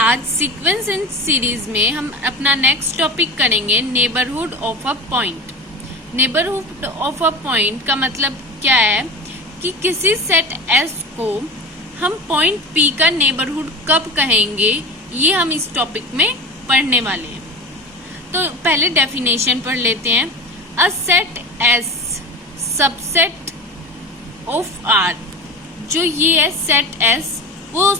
आज sequence in series में हम अपना नेक्स्ट टॉपिक करेंगे neighbourhood of a point. Neighbourhood of a point का मतलब क्या है कि किसी सेट S को हम पॉइंट P का नेबरहुड कब कहेंगे, ये हम इस टॉपिक में पढ़ने वाले हैं। तो पहले डेफिनेशन पढ़ लेते हैं। A set S subset of R, जो ये है सेट S वो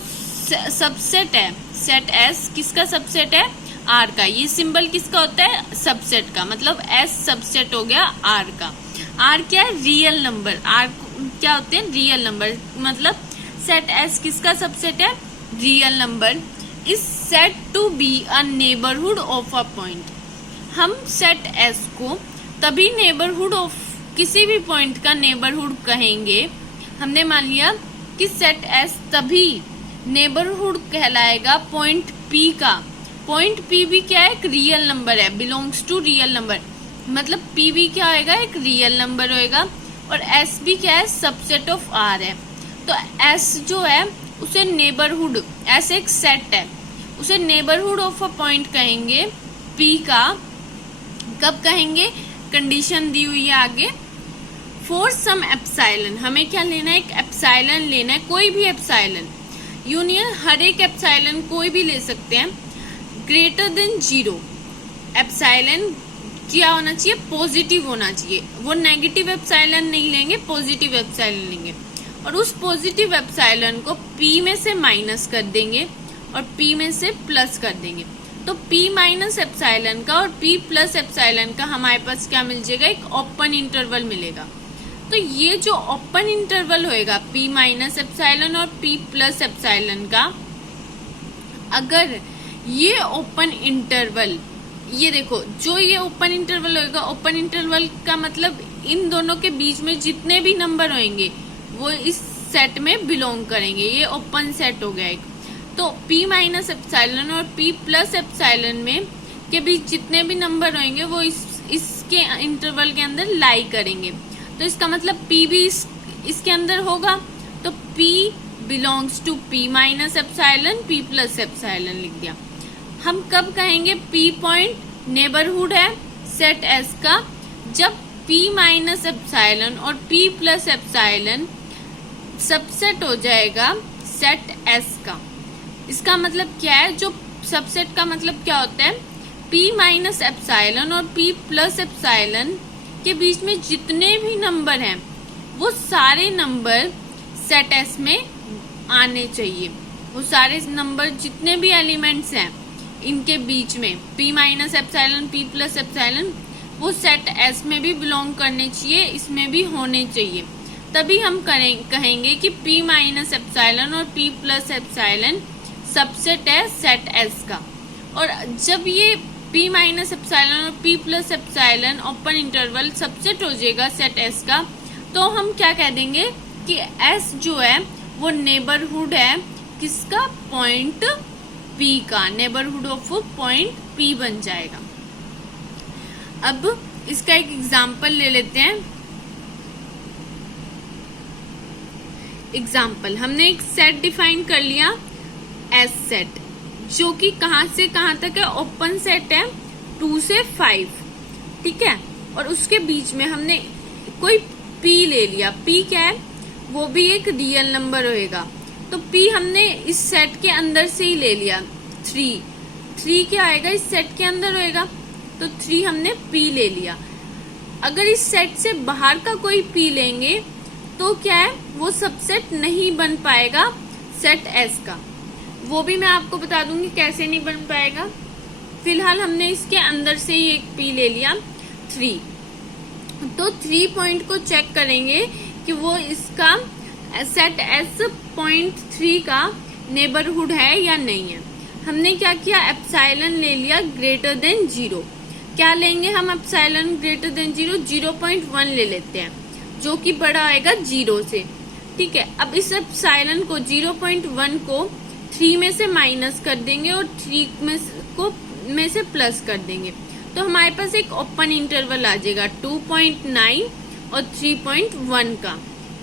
सबसेट है। सेट S किसका सबसेट है? R का। ये सिंबल किसका होता है? सबसेट का। मतलब S सबसेट हो गया R का। R क्या है? Real number. R क्या होते हैं? Real number. मतलब सेट S किसका सबसेट है? Real number. Is set to be a neighbourhood of a point. हम सेट S को तभी नेबरहुड ऑफ किसी भी पॉइंट का नेबरहुड कहेंगे। हमने मान लिया कि सेट S तभी नेबरहुड कहलाएगा पॉइंट P का। पॉइंट P भी क्या है? एक रियल नंबर है, बिलोंग्स टू रियल नंबर। मतलब P भी क्या होएगा? एक रियल नंबर होएगा। और S भी क्या है? सबसेट ऑफ R है। तो S जो है उसे नेबरहुड, S एक सेट है, उसे नेबरहुड ऑफ अ पॉइंट कहेंगे P का। कब कहेंगे? कंडीशन दी हुई है आगे। फॉर सम एप्सिलॉन, हमें क्या लेना है? एक एप्सिलॉन लेना है, कोई भी एप्सिलॉन। यूनियन हर एक एप्सिलॉन कोई भी ले सकते हैं। ग्रेटर देन 0, एप्सिलॉन क्या होना चाहिए? पॉजिटिव होना चाहिए। वो नेगेटिव एप्सिलॉन नहीं लेंगे, पॉजिटिव एप्सिलॉन लेंगे। और उस पॉजिटिव एप्सिलॉन को P में से माइनस कर देंगे और P में से प्लस कर देंगे। तो P माइनस एप्सिलॉन का और P प्लस एप्सिलॉन का हमारे पास क्या मिल जाएगा? एक ओपन इंटरवल मिलेगा। तो ये जो ओपन इंटरवल होएगा P माइनस एप्सिलॉन और P प्लस एप्सिलॉन का, अगर ये ओपन इंटरवल, ये देखो जो ये ओपन इंटरवल होएगा, ओपन इंटरवल का मतलब इन दोनों के बीच में जितने भी नंबर होंगे वो इस सेट में बिलोंग करेंगे। ये ओपन सेट हो गया एक। तो P माइनस एप्सिलॉन और P प्लस एप्सिलॉन में के बीच जितने भी नंबर होंगे वो इसके इंटरवल के अंदर लाई करेंगे। तो इसका मतलब P भी इसके अंदर होगा। तो P belongs to P minus epsilon, P plus epsilon लिख दिया। हम कब कहेंगे P पॉइंट नेबरहुड है सेट S का? जब P माइनस एप्सिलॉन और P प्लस एप्सिलॉन सबसेट हो जाएगा सेट S का। इसका मतलब क्या है? जो सबसेट का मतलब क्या होता है? P माइनस एप्सिलॉन और P प्लस एप्सिलॉन के बीच में जितने भी नंबर हैं वो सारे नंबर सेट S में आने चाहिए। वो सारे नंबर जितने भी एलिमेंट्स हैं इनके बीच में P minus epsilon, P plus epsilon, वो सेट S में भी बिलोंग करने चाहिए, इसमें भी होने चाहिए। तभी हम कहेंगे कि P माइनस एप्सिलॉन और P प्लस एप्सिलॉन सबसेट है सेट S का। और जब ये P माइनस एप्सिलॉन और P plus epsilon open interval subset हो जाएगा सेट S का, तो हम क्या कह देंगे कि S जो है वो नेबरहुड है किसका? पॉइंट P का। नेबरहुड ऑफ पॉइंट P बन जाएगा। अब इसका एक एग्जाम्पल ले लेते हैं। एग्जाम्पल, हमने एक सेट डिफाइन कर लिया S सेट, जो कि कहाँ से कहाँ तक है? ओपन सेट है 2 से 5, ठीक है। और उसके बीच में हमने कोई P ले लिया। P क्या है? वो भी एक रियल नंबर होएगा। तो P हमने इस सेट के अंदर से ही ले लिया। 3 क्या आएगा? इस सेट के अंदर होएगा। तो 3 हमने P ले लिया। अगर इस सेट से बाहर का कोई P लेंगे तो क्या है? वो सबसेट नहीं बन पाएगा सेट S का। वो भी मैं आपको बता दूंगी कैसे नहीं बन पाएगा। फिलहाल हमने इसके अंदर से ही एक P ले लिया 3। तो 3 पॉइंट को चेक करेंगे कि वो इसका सेट S पॉइंट 3 का नेबरहुड है या नहीं है। हमने क्या किया? एप्सिलॉन ले लिया ग्रेटर देन 0। क्या लेंगे हम? एप्सिलॉन ग्रेटर देन 0, 0.1 ले लेते हैं, जो कि बड़ा आएगा 0 से, ठीक है। अब इस एप्सिलॉन को 0.1 को 3 में से माइनस कर देंगे और 3 में से प्लस कर देंगे। तो हमारे पास एक ओपन इंटरवल आ जाएगा 2.9 और 3.1 का,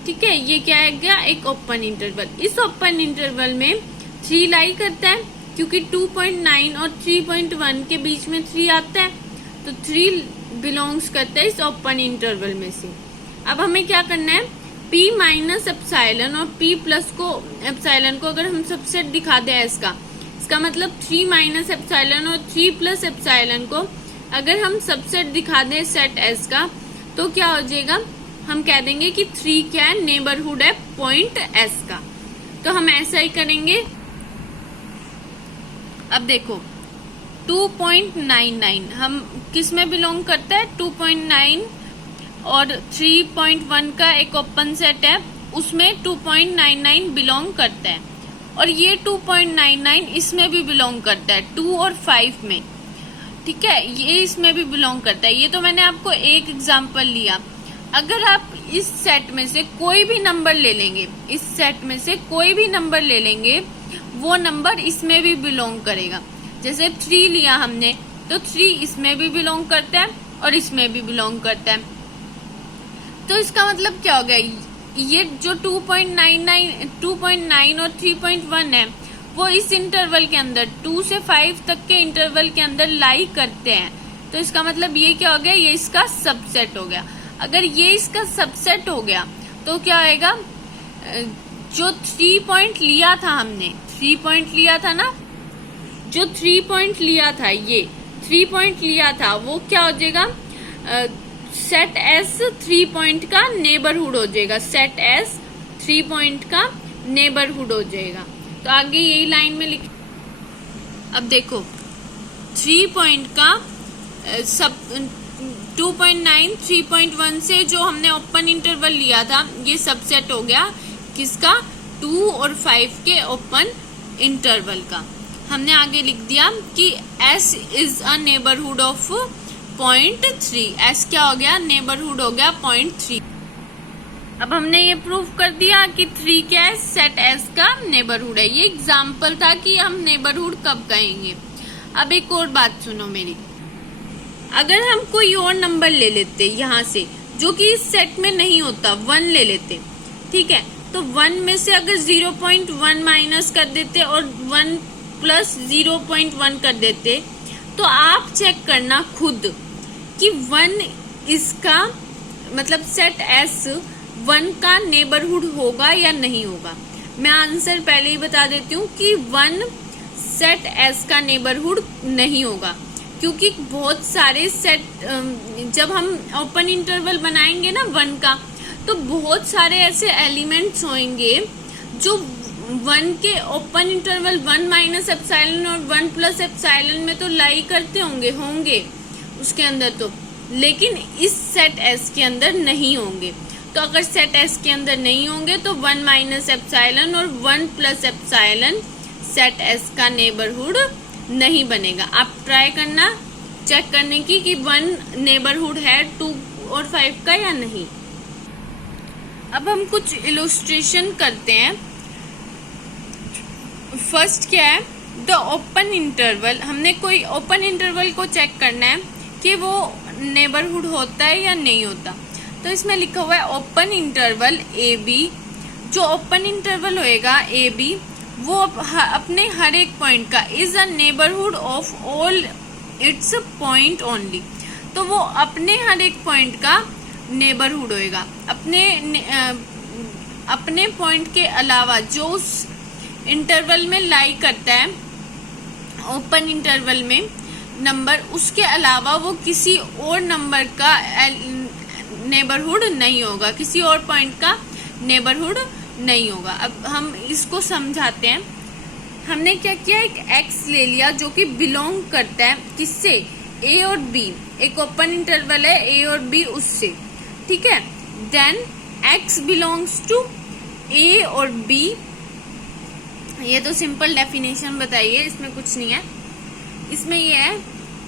ठीक है। ये क्या है गया? एक ओपन इंटरवल। इस ओपन इंटरवल में 3 लाई करता है, क्योंकि 2.9 और 3.1 के बीच में 3 आता है, तो 3 बिलोंग्स करता है इस ओपन इंटरवल में से। अब हमें क्या करना है, P माइनस एप्सिलॉन और P प्लस को एप्सिलॉन को अगर हम सबसेट दिखा दें इसका मतलब 3 माइनस एप्सिलॉन और 3 प्लस एप्सिलॉन को अगर हम सबसेट दिखा दें सेट S का, तो क्या हो जाएगा, हम कह देंगे कि 3 क्या है, नेबरहुड है पॉइंट S का। तो हम ऐसा ही करेंगे। अब देखो 2.99 हम किस में बिलोंग करता है, 2.9 और 3.1 का एक ओपन सेट है, उसमें 2.99 बिलोंग करता है, और ये 2.99 इसमें भी बिलोंग करता है, 2 और 5 में, ठीक है, ये इसमें भी बिलोंग करता है। ये तो मैंने आपको एक एग्जांपल लिया। अगर आप इस सेट में से कोई भी नंबर ले लेंगे, इस सेट में से कोई भी नंबर ले लेंगे, वो नंबर इसमें भी बिलोंग करेगा। जैसे 3 लिया हमने, तो 3 इसमें भी बिलोंग करता है और इसमें भी बिलोंग करता है। तो इसका मतलब क्या हो गया, ये जो 2.9 और 3.1 है, वो इस इंटरवल के अंदर 2 से 5 तक के इंटरवल के अंदर लाई करते हैं। तो इसका मतलब ये क्या हो गया, ये इसका सबसेट हो गया। अगर ये इसका सबसेट हो गया तो क्या आएगा, जो 3 पॉइंट लिया था हमने, 3 पॉइंट लिया था ना, जो 3 पॉइंट लिया था, ये 3 पॉइंट लिया था, वो क्या हो जाएगा, सेट S 3 पॉइंट का नेबरहुड हो जाएगा, सेट S 3 पॉइंट का नेबरहुड हो जाएगा। तो आगे यही लाइन में लिख, अब देखो 3 पॉइंट का सब 2.9 3.1 से जो हमने ओपन इंटरवल लिया था, ये सबसेट हो गया किसका, 2 और 5 के ओपन इंटरवल का। हमने आगे लिख दिया कि S is a neighbourhood of 0.3। S क्या हो गया, नेबरहुड हो गया 0.3। अब हमने ये प्रूफ कर दिया कि 3 क्या है, सेट S का नेबरहुड है। ये एग्जाम्पल था कि हम नेबरहुड कब कहेंगे। अब एक और बात सुनो मेरी, अगर हम कोई और नंबर ले लेते यहाँ से जो कि इस सेट में नहीं होता, 1 ले लेते, ठीक है, तो 1 में से अगर 0.1 माइनस कर देते और 1 प्लस 0.1 कर देते, तो आप चेक करना खुद कि 1 इसका मतलब सेट S 1 का नेबरहुड होगा या नहीं होगा। मैं आंसर पहले ही बता देती हूँ कि 1 सेट S का नेबरहुड नहीं होगा, क्योंकि बहुत सारे सेट, जब हम ओपन इंटरवल बनाएंगे ना 1 का, तो बहुत सारे ऐसे एलिमेंट्स होंगे जो 1 के ओपन इंटरवल 1 माइनस एप्सिलॉन और 1 प्लस एप्सिलॉन में तो लाई करते होंगे उसके अंदर, तो लेकिन इस सेट S के अंदर नहीं होंगे। तो अगर सेट S के अंदर नहीं होंगे तो 1 माइनस एप्सिलॉन और 1 प्लस एप्सिलॉन सेट S का नेबरहुड नहीं बनेगा। आप ट्राई करना चेक करने की कि 1 नेबरहुड है 2 और 5 का या नहीं। अब हम कुछ इलस्ट्रेशन करते हैं। फर्स्ट क्या है, द ओपन इंटरवल। हमने कोई ओपन इंटरवल को चेक करना है कि वो नेबरहुड होता है या नहीं होता। तो इसमें लिखा हुआ है ओपन इंटरवल ए बी। जो ओपन इंटरवल होएगा ए बी, वो अपने हर एक पॉइंट का is a neighbourhood of all it's point only. तो वो अपने हर एक पॉइंट का नेबरहुड होएगा, अपने पॉइंट के अलावा जो उस इंटरवल में लाई करता है, ओपन इंटरवल में नंबर, उसके अलावा वो किसी और नंबर का नेबरहुड नहीं होगा, किसी और पॉइंट का नेबरहुड नहीं होगा। अब हम इसको समझाते हैं। हमने क्या किया, एक x ले लिया जो कि बिलोंग करता है किससे, a और b। एक ओपन इंटरवल है a और b उससे, ठीक है। Then x belongs to a और b। ये तो सिंपल डेफिनेशन बताइए, इसमें कुछ नहीं है। इसमें ये है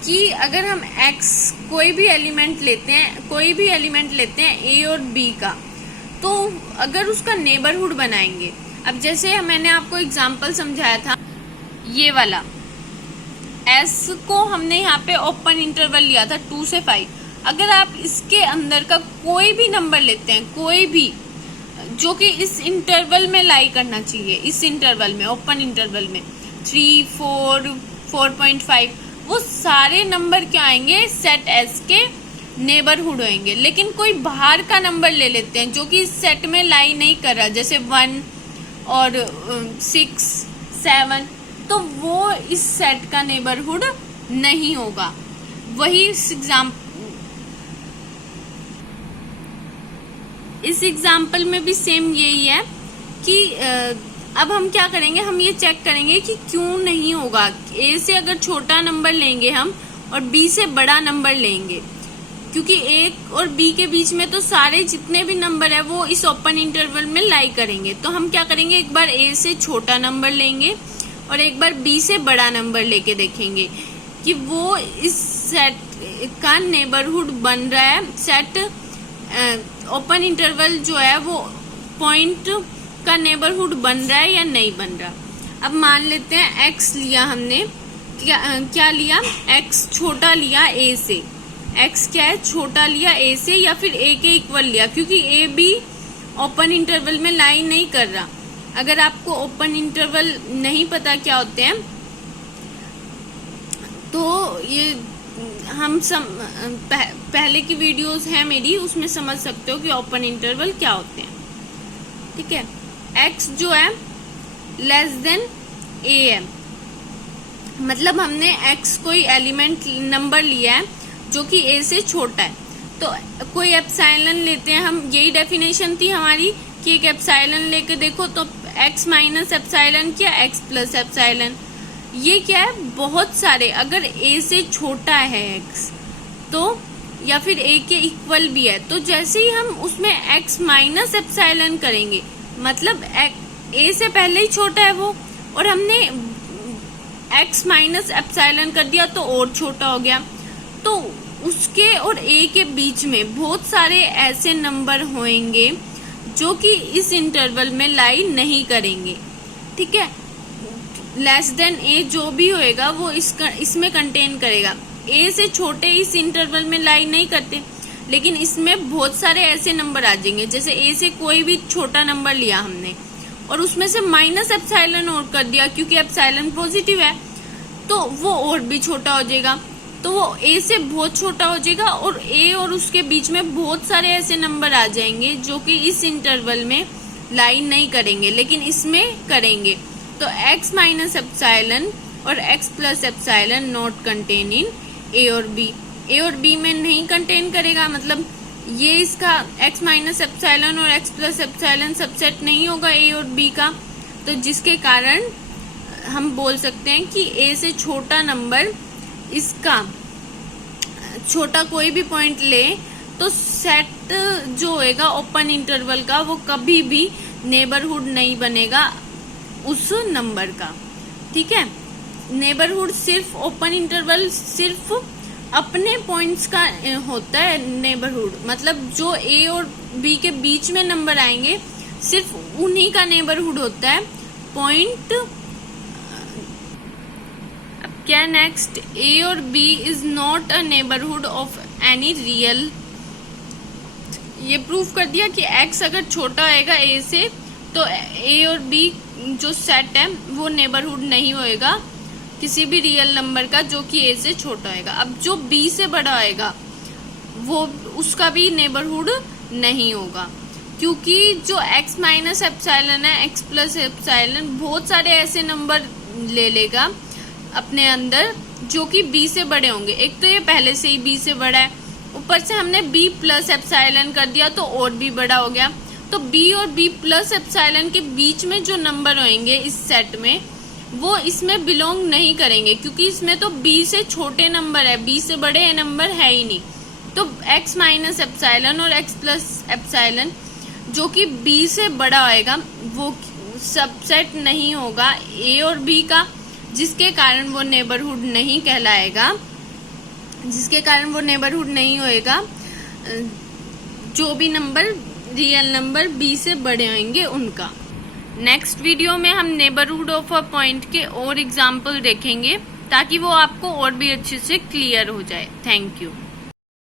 कि अगर हम x कोई भी एलिमेंट लेते हैं a और b का, तो अगर उसका नेबरहुड बनाएंगे, अब जैसे मैंने आपको एग्जांपल समझाया था, ये वाला S को हमने यहाँ पे ओपन इंटरवल लिया था 2 से 5। अगर आप इसके अंदर का कोई भी नंबर लेते हैं, कोई भी जो कि इस इंटरवल में लाई करना चाहिए, इस इंटरवल में, ओपन इंटरवल में, 3, 4, 4.5, वो सारे नंबर क्या आएंगे, सेट एस के नेबरहुड होंगे। लेकिन कोई बाहर का नंबर ले लेते हैं जो कि इस सेट में लाई नहीं कर रहा, जैसे 1 और 6, 7, तो वो इस सेट का नेबरहुड नहीं होगा। वही इस एग्जाम्पल में भी सेम यही है कि अब हम क्या करेंगे, हम ये चेक करेंगे कि क्यों नहीं होगा। ए से अगर छोटा नंबर लेंगे हम और बी से बड़ा नंबर लेंगे, क्योंकि ए और बी के बीच में तो सारे जितने भी नंबर है वो इस ओपन इंटरवल में लाई करेंगे। तो हम क्या करेंगे, एक बार ए से छोटा नंबर लेंगे और एक बार बी से बड़ा नंबर लेके देखेंगे कि वो इस सेट का नेबरहुड बन रहा है। सेट ओपन इंटरवल जो है वो पॉइंट का नेबरहुड बन रहा है या नहीं बन रहा। अब मान लेते हैं एक्स लिया हमने, क्या लिया, एक्स छोटा लिया ए से। एक्स क्या है, छोटा लिया ए से या फिर ए के इक्वल लिया, क्योंकि ए भी ओपन इंटरवल में लाई नहीं कर रहा। अगर आपको ओपन इंटरवल नहीं पता क्या होते हैं तो ये हम पहले की वीडियोस है मेरी, उसमें समझ सकते हो कि ओपन इंटरवल क्या होते हैं। ठीक है, x जो है लेस देन a है, मतलब हमने x कोई एलिमेंट नंबर लिया है जो कि a से छोटा है, तो कोई एप्सिलॉन लेते हैं हम। यही डेफिनेशन थी हमारी कि एक एप्सिलॉन लेके देखो, तो x माइनस एप्सिलॉन क्या, x प्लस एप्सिलॉन। ये क्या है, बहुत सारे, अगर a से छोटा है x तो या फिर a के इक्वल भी है, तो जैसे ही हम उसमें x माइनस एप्सिलॉन करेंगे, मतलब a से पहले ही छोटा है वो, और हमने x माइनस एप्सिलॉन कर दिया तो और छोटा हो गया। तो उसके और a के बीच में बहुत सारे ऐसे नंबर होंगे जो कि इस इंटरवल में लाई नहीं करेंगे। ठीक है, लेस देन a जो भी होएगा वो इसमें कंटेन करेगा। a से छोटे इस इंटरवल में लाई नहीं करते, लेकिन इसमें बहुत सारे ऐसे नंबर आ जाएंगे, जैसे a से कोई भी छोटा नंबर लिया हमने और उसमें से माइनस एप्सिलॉन और कर दिया, क्योंकि एप्सिलॉन पॉजिटिव है, तो वो और भी छोटा हो जाएगा। तो वो a से बहुत छोटा हो जाएगा और a और उसके बीच में बहुत सारे ऐसे नंबर आ जाएंगे जो कि इस इंटरवल में लाई नहीं करेंगे, लेकिन इसमें करेंगे। तो x माइनस एप्सिलॉन और x plus epsilon not contain in a और b। a और b में नहीं कंटेन करेगा, मतलब ये इसका x माइनस एप्सिलॉन और x प्लस एप्सिलॉन सबसेट नहीं होगा a और b का। तो जिसके कारण हम बोल सकते हैं कि a से छोटा नंबर, इसका छोटा कोई भी पॉइंट ले तो सेट जो होएगा ओपन इंटरवल का वो कभी भी नेबरहुड नहीं बनेगा उस नंबर का। ठीक है, नेबरहुड सिर्फ ओपन इंटरवल सिर्फ अपने पॉइंट्स का होता है नेबरहुड, मतलब जो a और b के बीच में नंबर आएंगे सिर्फ उन्हीं का नेबरहुड होता है पॉइंट। अब क्या नेक्स्ट, a और b is not a neighbourhood of any real. ये प्रूफ कर दिया कि x अगर छोटा होएगा a से तो a और b जो सेट है वो नेबरहुड नहीं होएगा किसी भी रियल नंबर का जो कि a से छोटा होएगा। अब जो b से बड़ा होएगा वो उसका भी नेबरहुड नहीं होगा, क्योंकि जो x माइनस एप्सिलॉन है, x प्लस एप्सिलॉन, बहुत सारे ऐसे नंबर ले लेगा अपने अंदर जो कि b से बड़े होंगे। एक तो ये पहले से ही b से बड़ा है, ऊपर से हमने b प्लस एप्सिलॉन कर दिया तो और भी बड़ा हो गया। तो b और b प्लस एप्सिलॉन के बीच में जो नंबर होंगे इस सेट में वो इसमें बिलोंग नहीं करेंगे, क्योंकि इसमें तो b से छोटे नंबर है, b से बड़े नंबर है ही नहीं। तो x माइनस एप्सिलॉन और x प्लस एप्सिलॉन जो कि b से बड़ा होएगा वो सबसेट नहीं होगा a और b का, जिसके कारण वो नेबरहुड नहीं कहलाएगा, जिसके कारण वो नेबरहुड नहीं होएगा जो भी नंबर रियल नंबर b से बड़े होंगे उनका। नेक्स्ट वीडियो में हम नेबरहुड ऑफ अ पॉइंट के और एग्जाम्पल देखेंगे ताकि वो आपको और भी अच्छे से क्लियर हो जाए। Thank you.